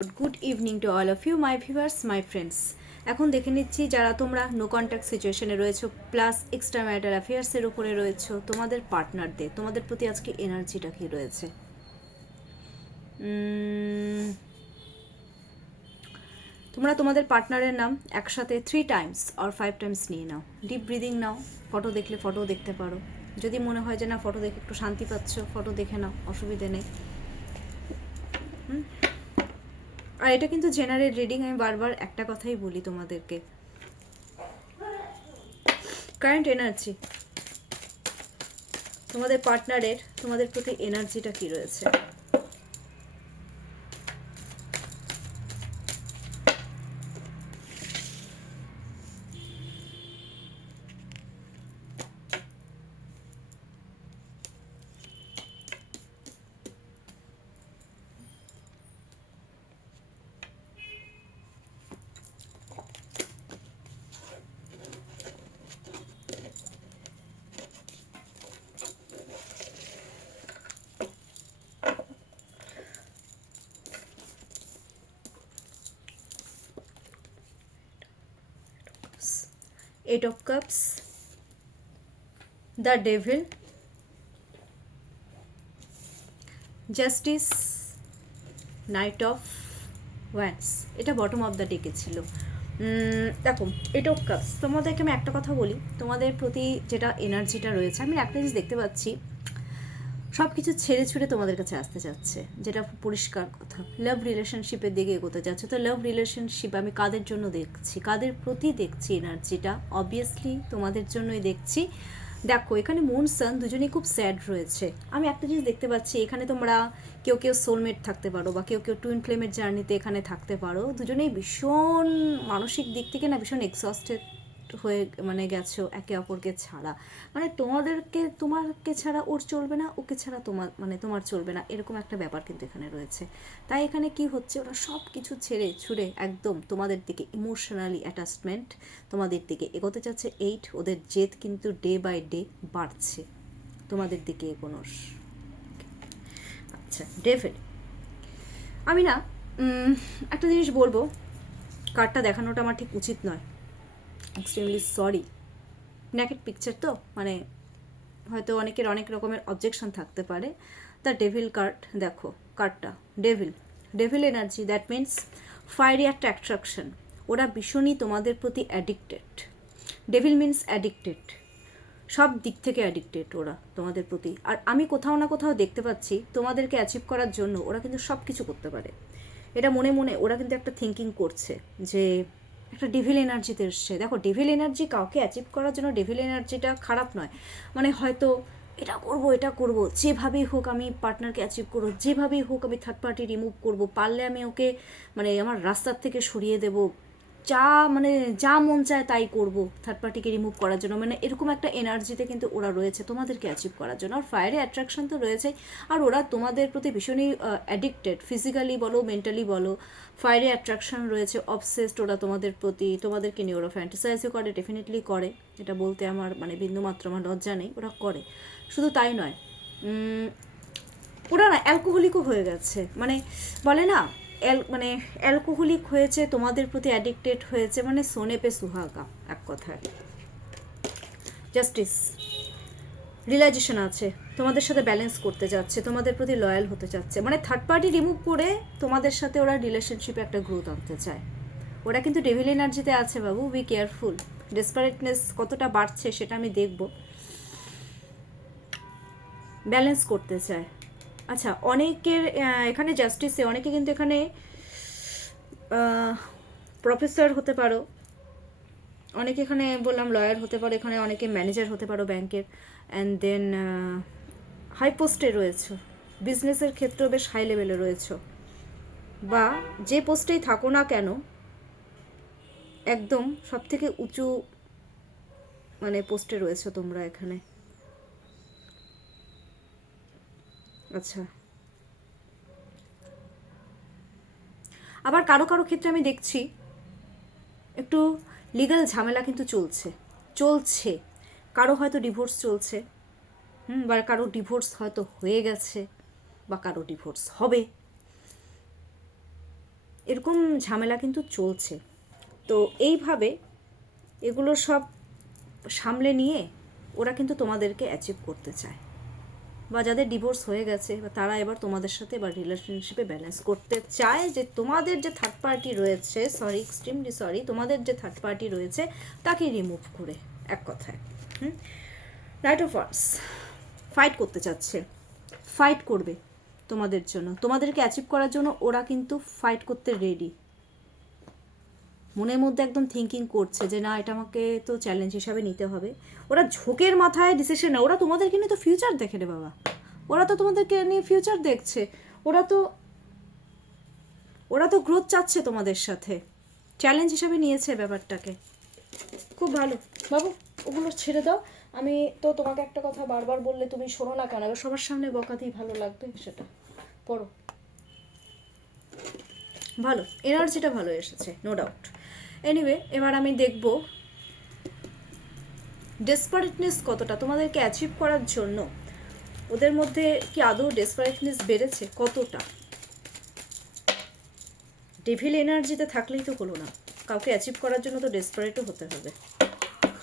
Good evening to all of you my viewers, my friends. এখন দেখে নিচ্ছি যারা তোমরা নো কন্ট্যাক্ট সিচুয়েশনে রয়েছো প্লাস এক্সট্রা ম্যারিটাল অ্যাফেয়ার্সের উপরে রয়েছো, তোমাদের পার্টনারদের, তোমাদের প্রতি আজকে এনার্জিটা কী রয়েছে। তোমরা তোমাদের পার্টনারের নাম একসাথে 3 টাইমস আর 5 টাইমস নিয়ে নাও। ডিপ ব্রিদিং নাও। ফটো দেখলে ফটো দেখতে পারো। যদি মনে হয় যে না ফটো দেখে একটু শান্তি পাচ্ছ, ফটো দেখে নাও, অসুবিধে নেই। আর এটা কিন্তু জেনারেল রিডিং, আমি বারবার একটা কথাই বলি তোমাদেরকে। কারেন্ট এনার্জি, তোমাদের পার্টনারের তোমাদের প্রতি এনার্জিটা কি রয়েছে। Eight of Cups, the Devil, Justice, Knight of Wands। এটা বটম অফ দ্য ডেকে ছিল। দেখো, এইট অফ কাপস, তোমাদেরকে আমি একটা কথা বলি, তোমাদের প্রতি যেটা এনার্জিটা রয়েছে, আমি একটা জিনিস দেখতে পাচ্ছি, সব কিছু ছেড়ে ছুড়ে তোমাদের কাছে আসতে যাচ্ছে, যেটা পরিষ্কার কথা। লাভ রিলেশনশিপের দিকে এগোতে যাচ্ছে। তো লাভ রিলেশনশিপ আমি কাদের জন্য দেখছি, কাদের প্রতি দেখছি এনার্জিটা, অবভিয়াসলি তোমাদের জন্যই দেখছি। দেখো, এখানে মুন সান দুজনেই খুব স্যাড রয়েছে। আমি একটা জিনিস দেখতে পাচ্ছি, এখানে তোমরা কেউ কেউ সোলমেট থাকতে পারো বা কেউ কেউ টুইন ফ্লেমের জার্নিতে এখানে থাকতে পারো। দুজনেই ভীষণ মানসিক দিক থেকে না ভীষণ এক্সস্টেড হয়ে গেছো একে অপরকে ছাড়া। তোমাকে ছাড়া ওর চলবে না, ওকে ছাড়া তোমার চলবে না, এরকম একটা ব্যাপার কিন্তু এখানে রয়েছে। তাই এখানে কি হচ্ছে, ওরা সব কিছু ছেড়ে ছুড়ে একদম তোমাদের দিকে ইমোশনালি অ্যাটাচমেন্ট, তোমাদের দিকে এগোতে চাচ্ছে। ওদের জেদ কিন্তু ডে বাই ডে বাড়ছে তোমাদের দিকে এগোনোর। আচ্ছা, ডেভিল, আমি না একটা জিনিস বলবো, কার্ডটা দেখানোটা আমার ঠিক উচিত নয়, এক্সট্রিমলি সরি। নেকেড পিকচার তো হয়তো অনেকের অনেক রকমের অবজেকশন থাকতে পারে। দ্য ডেভিল কার্ড, দেখো কার্ডটা, devil energy, that means fiery একটা অ্যাট্রাকশন। ওরা ভীষণই তোমাদের প্রতি অ্যাডিক্টেড। ডেভিল মিনস অ্যাডিক্টেড, সব দিক থেকে অ্যাডিক্টেড ওরা তোমাদের প্রতি। আর আমি কোথাও না কোথাও দেখতে পাচ্ছি তোমাদেরকে অ্যাচিভ করার জন্য ওরা কিন্তু সব কিছু করতে পারে। এটা মনে মনে ওরা কিন্তু একটা থিঙ্কিং করছে যে একটা ডেভিল এনার্জিতে এসছে। দেখো, ডেভিল এনার্জি কাউকে অ্যাচিভ করার জন্য ডেভিল এনার্জিটা খারাপ নয়। হয়তো এটা করব, যেভাবেই হোক আমি পার্টনারকে অ্যাচিভ করবো, যেভাবেই হোক আমি থার্ড পার্টি রিমুভ করব, পারলে আমি ওকে আমার রাস্তার থেকে সরিয়ে দেব, যা যা মন চায় তাই করব থার্ড পার্টিকে রিমুভ করার জন্য। এরকম একটা এনার্জিতে কিন্তু ওরা রয়েছে তোমাদেরকে অ্যাচিভ করার জন্য। আর ফায়ারে অ্যাট্রাকশন তো রয়েছে, আর ওরা তোমাদের প্রতি ভীষণই অ্যাডিক্টেড, ফিজিক্যালি বলো মেন্টালি বলো, ফায়ারে অ্যাট্রাকশন রয়েছে, অবসেসড ওরা তোমাদের প্রতি, তোমাদেরকে নিয়ে ওরা ফ্যান্টাসাইজও করে, ডেফিনেটলি করে। এটা বলতে আমার বিন্দুমাত্র আমার লজ্জা নেই, ওরা করে। শুধু তাই নয়, ওরা না অ্যালকোহলিকও হয়ে গেছে, বলে না অ্যালকোহলিক হয়েছে, তোমাদের প্রতি অ্যাডিক্টেড হয়েছে, সোনে পে সুহাগা এক কথায়। জাস্টিস, রিয়েলাইজেশন আছে, তোমাদের সাথে ব্যালেন্স করতে যাচ্ছে, তোমাদের প্রতি লয়াল হতে চাচ্ছে, থার্ড পার্টি রিমুভ করে তোমাদের সাথে ওরা রিলেশনশিপে একটা গ্রোথ আনতে চায়। ওরা কিন্তু ডেভিল এনার্জিতে আছে বাবু, বি কেয়ারফুল। ডেসপারেটনেস কতটা বাড়ছে সেটা আমি দেখব, ব্যালেন্স করতে চায়। আচ্ছা, অনেকের এখানে জাস্টিসে অনেকে কিন্তু এখানে প্রফেসর হতে পারো, অনেকে এখানে বললাম লয়ার হতে পারো, এখানে অনেকে ম্যানেজার হতে পারো ব্যাংকের, অ্যান্ড দেন হাই পোস্টে রয়েছে, বিজনেসের ক্ষেত্রেও বেশ হাই লেভেলে রয়েছে, বা যে পোস্টেই থাকো না কেন একদম সব থেকে উঁচু পোস্টে রয়েছে তোমরা এখানে। আচ্ছা, আবার কারো কারো ক্ষেত্রে আমি দেখছি একটু লিগ্যাল ঝামেলা কিন্তু চলছে। কারো হয়তো ডিভোর্স চলছে, বা কারো ডিভোর্স হয়তো হয়ে গেছে, বা কারো ডিভোর্স হবে। এরকম ঝামেলা কিন্তু চলছে। তো এইভাবে এগুলো সব সামলে নিয়ে ওরা কিন্তু তোমাদেরকে অ্যাচিভ করতে চায়, বা যাদের ডিভোর্স হয়ে গেছে বা তারা এবার তোমাদের সাথে এবার রিলেশনশিপে ব্যালেন্স করতে চায়, যে তোমাদের যে থার্ড পার্টি রয়েছে, সরি এক্সট্রিমলি সরি, তোমাদের যে থার্ড পার্টি রয়েছে তাকে রিমুভ করে, এক কথায়। রাইট অফ ওয়ার্ডস, ফাইট করতে চাচ্ছে, ফাইট করবে তোমাদের জন্য, তোমাদেরকে অ্যাচিভ করার জন্য ওরা কিন্তু ফাইট করতে রেডি। মনের মধ্যে একদম থিঙ্কিং করছে যে না, এটা আমাকে তো চ্যালেঞ্জ হিসাবে নিতে হবে। ওরা ঝোঁকের মাথায় ডিসিশন না, ওরা তোমাদেরকে নিয়ে তো ফিউচার দেখে রে বাবা, ওরা তো তোমাদেরকে নিয়ে ফিউচার দেখছে, ওরা তো গ্রোথ চাচ্ছে তোমাদের সাথে, চ্যালেঞ্জ হিসাবে নিয়েছে ব্যাপারটাকে। খুব ভালো বাবু, ওগুলো ছেড়ে দাও। আমি তো তোমাকে একটা কথা বারবার বললে তুমি শোনো না কেন, এবার সবার সামনে বকাতেই ভালো লাগবে, সেটা পড়ো। ভালো, এনার্জিটা ভালো এসেছে, নো ডাউট। এনিওয়ে, এবার আমি দেখব ডেসপারেটনেস কতটা তোমাদেরকে অ্যাচিভ করার জন্য, ওদের মধ্যে কি আদৌ ডেসপারেটনেস বেড়েছে কতটা। ডেভিল এনার্জিতে থাকলেই তো হলো না, কাউকে অ্যাচিভ করার জন্য তো ডেসপারেটও হতে হবে,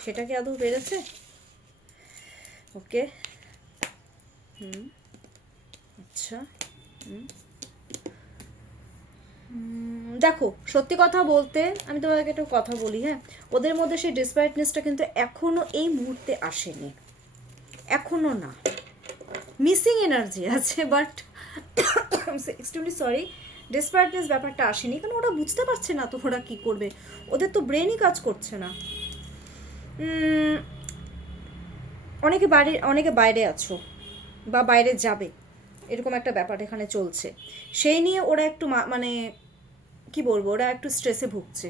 সেটা কি আদৌ বেড়েছে? ওকে, আচ্ছা, দেখো সত্যি কথা বলতে আমি তোমাকে একটু কথা বলি, হ্যাঁ, ওদের মধ্যে সেই ডেসপারেটনেসটা কিন্তু এখনো এই মুহূর্তে আসেনি, এখনো না। মিসিং এনার্জি আছে, বাট এক্সট্রিমলি সরি, ডেসপারেটনেস ব্যাপারটা আসেনি, কারণ ওরা বুঝতে পারছে না তো ওরা কী করবে, ওদের তো ব্রেনই কাজ করছে না। অনেকে বাইরে আছো বা বাইরে যাবে, এরকম একটা ব্যাপার এখানে চলছে, সেই নিয়ে ওরা একটু মানে কি বলবো, ওরা একটু স্ট্রেসে ভুগছে।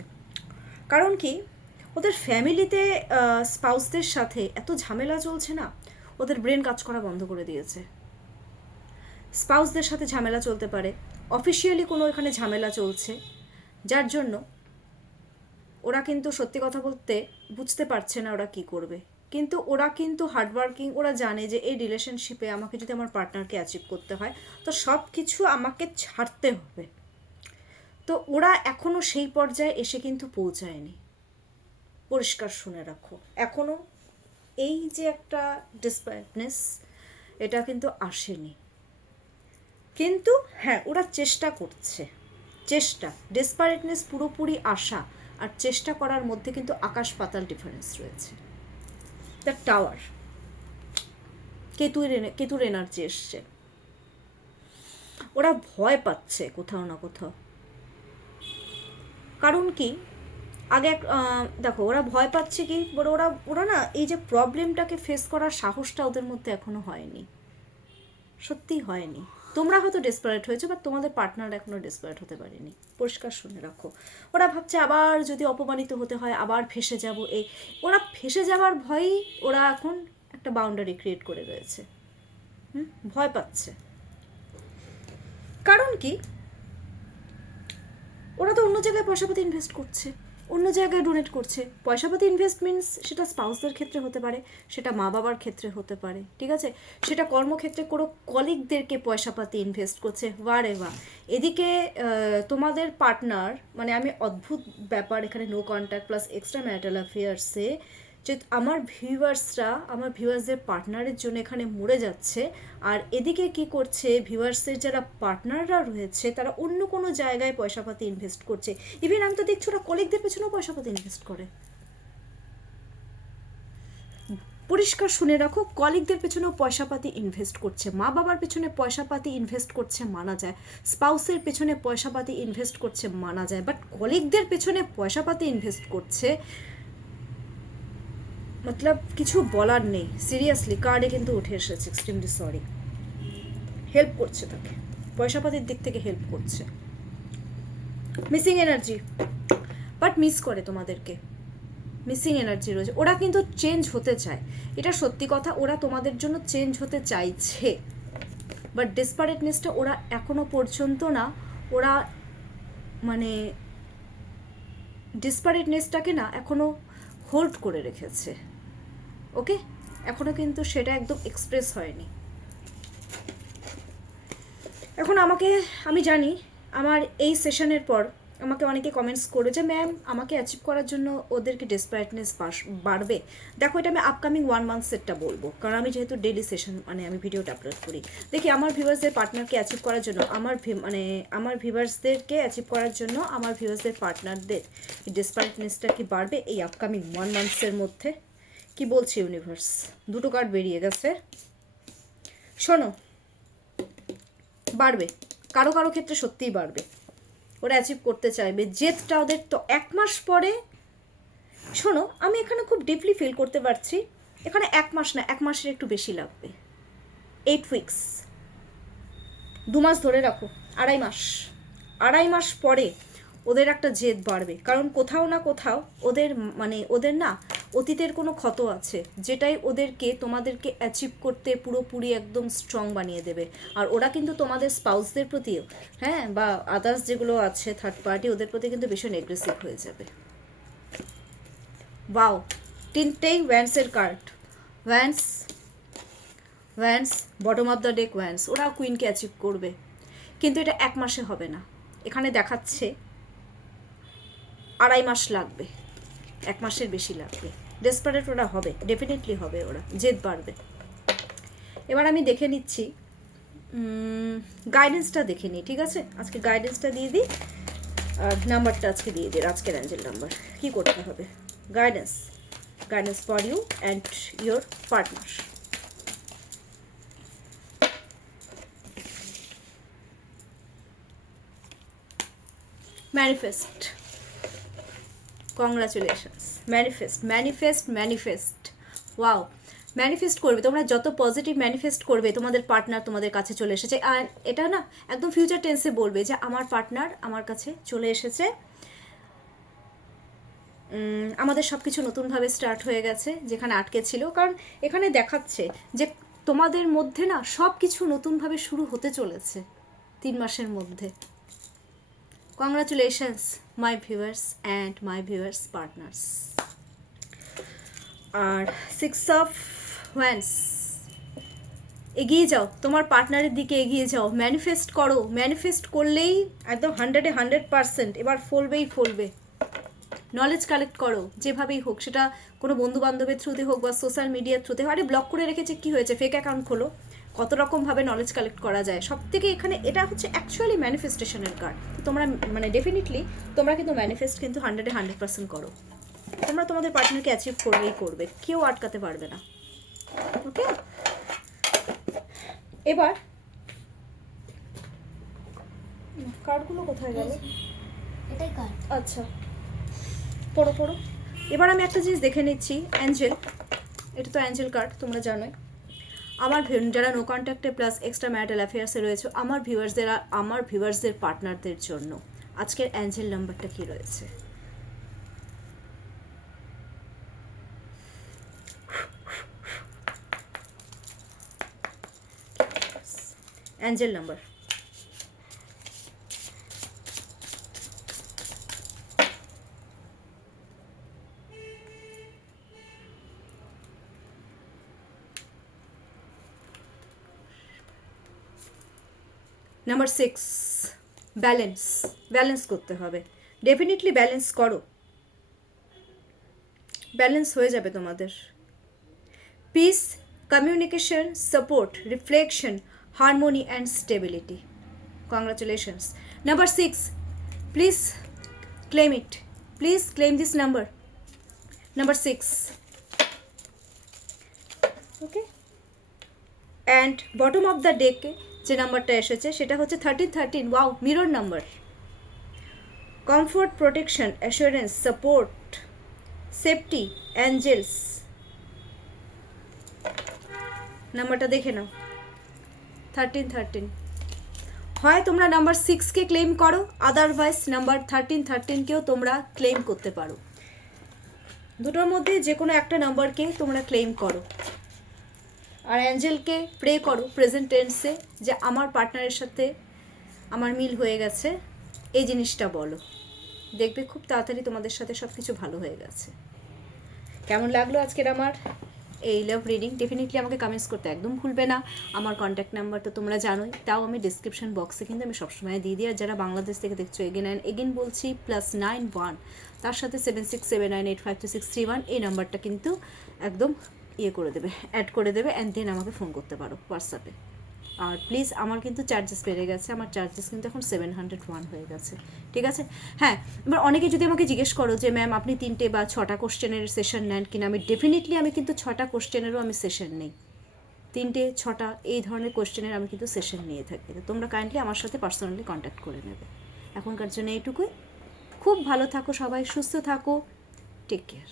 কারণ কি, ওদের ফ্যামিলিতে স্পাউসদের সাথে এত ঝামেলা চলছে না, ওদের ব্রেন কাজ করা বন্ধ করে দিয়েছে। স্পাউসদের সাথে ঝামেলা চলতে পারে, অফিসিয়ালি কোনো এখানে ঝামেলা চলছে, যার জন্য ওরা কিন্তু সত্যি কথা বলতে বুঝতে পারছে না ওরা কি করবে। কিন্তু ওরা কিন্তু হার্ডওয়ার্কিং, ওরা জানে যে এই রিলেশনশিপে আমাকে যদি আমার পার্টনারকে অ্যাচিভ করতে হয় তো সব কিছু আমাকে ছাড়তে হবে। তো ওরা এখনও সেই পর্যায়ে এসে কিন্তু পৌঁছায়নি, পরিষ্কার শুনে রাখো, এখনও এই যে একটা ডেসপারেটনেস এটা কিন্তু আসেনি। কিন্তু হ্যাঁ, ওরা চেষ্টা করছে, চেষ্টা, ডেসপারেটনেস পুরোপুরি আসা আর চেষ্টা করার মধ্যে কিন্তু আকাশ পাতাল ডিফারেন্স রয়েছে। দ্য টাওয়ার, কেতুর এনার্জি এসছে, ওরা ভয় পাচ্ছে কোথাও না কোথাও। কারণ কি, আগে দেখো ওরা ভয় পাচ্ছে কি, ওরা না এই যে প্রবলেমটাকে ফেস করার সাহসটা ওদের মধ্যে এখনো হয়নি, সত্যিই হয়নি। তোমরা হয়তো ডেসপারেট হয়েছো, বাট তোমাদের পার্টনার এখনো ডেসপারেট হতে পারেনি, পরিষ্কার শুনে রাখো। ওরা ভাবছে আবার যদি অপমানিত হতে হয় আবার ফেসে যাব, ওরা ফেসে যাওয়ার ভয়েই ওরা এখন একটা বাউন্ডারি ক্রিয়েট করে রয়েছে, ভয় পাচ্ছে। কারণ কি, ওরা তো অন্য জায়গায় পয়সাপাতি ইনভেস্ট করছে, অন্য জায়গায় ডোনেট করছে। পয়সাপাতি ইনভেস্ট মিনস সেটা স্পাউসদের ক্ষেত্রে হতে পারে, সেটা মা বাবার ক্ষেত্রে হতে পারে, ঠিক আছে, সেটা কর্মক্ষেত্রে কোনো কলিগদেরকে পয়সাপাতি ইনভেস্ট করছে, ওয়ারেভার। এদিকে তোমাদের পার্টনার, মানে আমি অদ্ভুত ব্যাপার এখানে no contact plus extra marital অ্যাফেয়ার্সে যে আমার ভিউয়ার্সদের পার্টনারের জন্য এখানে মরে যাচ্ছে, আর এদিকে কি করছে, ভিউয়ার্সের যারা পার্টনাররা রয়েছে তারা অন্য কোনো জায়গায় পয়সাপাতি ইনভেস্ট করছে। ইভেন আমি তো দেখছি ওরা কলিগদের পেছনেও পয়সাপাতি ইনভেস্ট করে, পরিষ্কার শুনে রাখো, কলিগদের পেছনেও পয়সাপাতি ইনভেস্ট করছে, মা বাবার পেছনে পয়সাপাতি ইনভেস্ট করছে মানা যায়, স্পাউসের পেছনে পয়সাপাতি ইনভেস্ট করছে মানা যায়, বাট কলিগদের পেছনে পয়সাপাতি ইনভেস্ট করছে, মতলব কিছু বলার নেই। সিরিয়াসলি কার্ডে কিন্তু উঠে এসেছে, এক্সট্রিমলি সরি। হেল্প করছে তাকে, পয়সাপাতির দিক থেকে হেল্প করছে। মিসিং এনার্জি, বাট মিস করে তোমাদেরকে, মিসিং এনার্জি রয়েছে। ওরা কিন্তু চেঞ্জ হতে চায়, এটা সত্যি কথা, ওরা তোমাদের জন্য চেঞ্জ হতে চাইছে, বাট ডেসপারেটনেসটা ওরা এখনো পর্যন্ত না, ওরা মানে ডেসপারেটনেসটাকে না এখনো হোল্ড করে রেখেছে, ওকে, এখনো কিন্তু সেটা একদম এক্সপ্রেস হয়নি। এখন আমি জানি আমার এই সেশনের পর আমাকে অনেকে কমেন্টস করে যে ম্যাম আমাকে অ্যাচিভ করার জন্য ওদেরকে ডেসপারেটনেস বাড়বে। দেখো এটা আমি আপকামিং 1 মান্থসেরটা বলবো, কারণ আমি যেহেতু ডেলি সেশন মানে আমি ভিডিওটা আপলোড করি। দেখি আমার ভিউয়ার্সদের পার্টনারকে অ্যাচিভ করার জন্য আমার ভিউয়ার্সদেরকে অ্যাচিভ করার জন্য আমার ভিউয়ার্সদের পার্টনারদের ডেসপারেটনেসটা কি বাড়বে এই আপকামিং 1 মান্থসের মধ্যে? কি বলছে ইউনিভার্স? দুটো কার্ড বেরিয়ে গেছে। শোনো, বাড়বে, কারো কারো ক্ষেত্রে সত্যিই বাড়বে। ওরা অ্যাচিভ করতে চাইবে, জেদটা ওদের তো 1 মাস পরে। শোনো, আমি এখানে খুব ডিপলি ফিল করতে পারছি, এখানে 1 মাস না, 1 মাসের একটু বেশি লাগবে। 8 উইকস, 2 মাস ধরে রাখো, 2.5 মাস। 2.5 মাস পরে ওদের একটা জেদ বাড়বে, কারণ কোথাও না কোথাও ওদের ওদের না অতীতের কোনো ক্ষত আছে, যেটাই ওদেরকে তোমাদেরকে অ্যাচিভ করতে পুরোপুরি একদম স্ট্রং বানিয়ে দেবে। আর ওরা কিন্তু তোমাদের স্পাউসদের প্রতিও, হ্যাঁ, বা আদার্স যেগুলো আছে থার্ড পার্টি, ওদের প্রতি কিন্তু ভীষণ এগ্রেসিভ হয়ে যাবে। ওয়াও, 3টেই ওয়ান্সের card. Ones, bottom of the deck ones. ওরা কুইনকে অ্যাচিভ করবে, কিন্তু এটা 1 মাসে হবে না, এখানে দেখাচ্ছে 2.5 মাস লাগবে, 1 মাসের বেশি লাগবে। ডেসপারেট ওরা হবে, ডেফিনেটলি হবে, ওরা জেদ বাড়বে। এবার আমি দেখে নিচ্ছি, গাইডেন্সটা দেখে নিই, ঠিক আছে? আজকে গাইডেন্সটা দিয়ে দিই, আর নাম্বারটা আজকে দিয়ে দিই, আজকের অ্যাঞ্জেল নাম্বার। কী করতে হবে? Guidance for you and your partner. Manifest, congratulations. Manifest. Wow, manifest করবে তোমরা, যত পজিটিভ ম্যানিফেস্ট করবে তোমাদের পার্টনার তোমাদের কাছে চলে এসেছে। আর এটা না একদম ফিউচার টেন্সে বলবে যে আমার পার্টনার আমার কাছে চলে এসেছে, আমাদের সব কিছু নতুনভাবে স্টার্ট হয়ে গেছে যেখানে আটকে ছিল। কারণ এখানে দেখাচ্ছে যে তোমাদের মধ্যে না সব কিছু নতুনভাবে শুরু হতে চলেছে 3 মাসের মধ্যে। Congratulations my viewers and my viewers partners. আর 6 অফ ওয়ান্স, এগিয়ে যাও, তোমার পার্টনারের দিকে এগিয়ে যাও, ম্যানিফেস্ট করো। ম্যানিফেস্ট করলেই একদম 100% এবার ফলবে। নলেজ কালেক্ট করো, যেভাবেই হোক, সেটা কোনো বন্ধু বান্ধবের থ্রুতে হোক বা সোশ্যাল মিডিয়ার থ্রুতে হোক। আরে ব্লক করে রেখেছে, কি হয়েছে? ফেক অ্যাকাউন্ট খোলো, কত রকমভাবে নলেজ কালেক্ট করা যায়। সব থেকে এখানে এটা হচ্ছে অ্যাকচুয়ালি ম্যানিফেস্টেশনের কার্ড। তোমরা ডেফিনেটলি তোমরা কিন্তু ম্যানিফেস্ট কিন্তু 100% করো। তোমরা তোমাদের পার্টনারকে অ্যাচিভ করবে, কেউ আটকাতে পারবে না। ওকে, এবার কার্ডগুলো কোথায় গেল? এটাই কার্ড। আচ্ছা, পড়ো। এবার আমি একটা জিনিস দেখে নিচ্ছি, অ্যাঞ্জেল, এটা তো অ্যাঞ্জেল কার্ড তোমরা জানোই। আমার যারা নো কন্ট্যাক্টে প্লাস এক্সট্রা ম্যারিটাল অ্যাফেয়ার্সে রয়েছে, আমার ভিউয়ার্সদের পার্টনারদের জন্য আজকের অ্যাঞ্জেল নাম্বারটা কি রয়েছে? অ্যাঞ্জেল নাম্বার নাম্বার 6, ব্যালেন্স করতে হবে। ডেফিনেটলি ব্যালেন্স করো, ব্যালেন্স হয়ে যাবে তোমাদের। Peace, communication, support, reflection, harmony and stability. Congratulations. Number 6, please claim it, please claim this number, number 6। Okay, and bottom of the ডেকে যে নাম্বারটা এসেছে সেটা হচ্ছে 1313। Wow, mirror number. Comfort, protection, assurance, support, safety, angels. নাম্বারটা দেখে নাও, 1313। হয় তোমরা নাম্বার 6কে ক্লেম করো, আদারওয়াইজ নাম্বার 1313কেও তোমরা ক্লেম করতে পারো। দুটোর মধ্যে যে কোনো একটা নাম্বারকে তোমরা ক্লেম করো। আর অ্যাঞ্জেলকে প্রে করো প্রেজেন্ট টেন্সে যে আমার পার্টনারের সাথে আমার মিল হয়ে গেছে, এই জিনিসটা বলো। দেখবে খুব তাড়াতাড়ি তোমাদের সাথে সব কিছু ভালো হয়ে গেছে। কেমন লাগলো আজকের আমার এই লাভ রিডিং, ডেফিনেটলি আমাকে কমেন্টস করতে একদম ভুলবে না। আমার কন্ট্যাক্ট নাম্বার তো তোমরা জানোই, তাও আমি ডিসক্রিপশন বক্সে কিন্তু আমি সবসময় দিয়ে দিই। আর যারা বাংলাদেশ থেকে দেখছো এগেন বলছি +91, তার সাথে 7679852631 এই নাম্বারটা কিন্তু একদম করে দেবে, অ্যাড করে দেবে, অ্যান্ড দেন আমাকে ফোন করতে পারো হোয়াটসঅ্যাপে। আর প্লিজ, আমার কিন্তু চার্জেস বেড়ে গেছে, আমার চার্জেস কিন্তু এখন 701 হয়ে গেছে, ঠিক আছে? হ্যাঁ, এবার অনেকে যদি আমাকে জিজ্ঞেস করো যে ম্যাম আপনি 3টে বা 6টা কোশ্চেনের সেশন নেন কিনা, আমি ডেফিনেটলি আমি কিন্তু 6টা কোশ্চেনেরও আমি সেশন নেই, 3টে 6টা এই ধরনের কোশ্চেনের আমি কিন্তু সেশন নিয়ে থাকি। তো তোমরা কাইন্ডলি আমার সাথে পার্সোনালি কন্ট্যাক্ট করে নেবে। এখনকার জন্য এইটুকুই। খুব ভালো থাকো সবাই, সুস্থ থাকো, টেক কেয়ার।